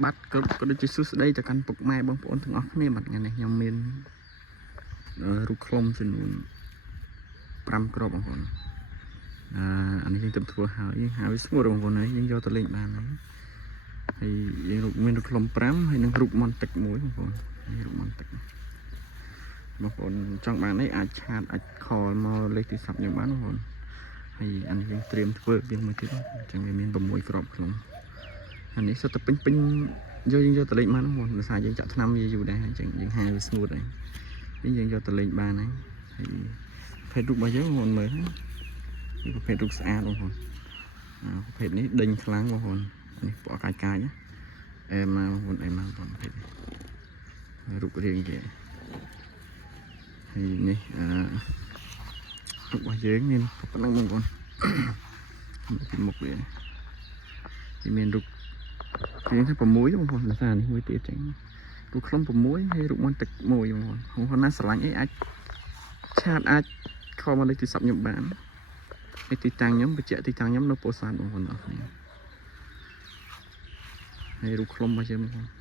bắt có được chút đây cho căn bục mai bông bồn thằng óc này mặt ngày này nhom miên rục khom xin luôn pram crop bông bồn anh ấy tập thua hào xuống bông bồn ấy nhưng do tôi lên bàn ấy thì rục miên rục khom pram hay năng rục mòn tịch muối bông bồn rục mòn tịch bông bồn trong bàn ấyអាចឆាតអាចខលមកលេខទីសាប់ខ្ញុំបានបងប្អូនហើយអានេះយើងត្រៀមធ្វើវាមួយទៀតចឹងវាមាន6ក្របក្នុងអានេះសុទ្ធតែពេញយើងយកទៅលេខបានបងប្អូនដោយសារយើងចាក់ថ្នាំវាយូរដែរអញ្ចឹងយើងហាវាស្ងួតហើយនេះយើងយកទៅលេខបានហើយប្រភេទរូបរបស់យើងបងប្អូនមើលនេះប្រភេទរូបស្អាតបងប្អូនប្រភេទនេះដេញខ្លាំងបងប្អូននេះពណ៌កាយអែមមកបងប្អូនអែមមកបងប្អូនរូបរាងគេហើយនេះរូបរបស់យើងមានប៉ុណ្ណឹងបងប្អូនពីមុខវាមានរូបយើងថា6បងប្អូនភាសានេះមួយទៀតចឹងរូបខ្លុំ6ហើយរូបមន្តទឹក1បងប្អូនណាស្រឡាញ់អីអាចឆាតអាចខលមកលេខទូរស័ព្ទខ្ញុំបានហើយទីតាំងខ្ញុំបញ្ជាក់ទីតាំងខ្ញុំនៅពោធិ៍សាត់បងប្អូនអរគុណហើយរូបខ្លុំរបស់យើងបងប្អូន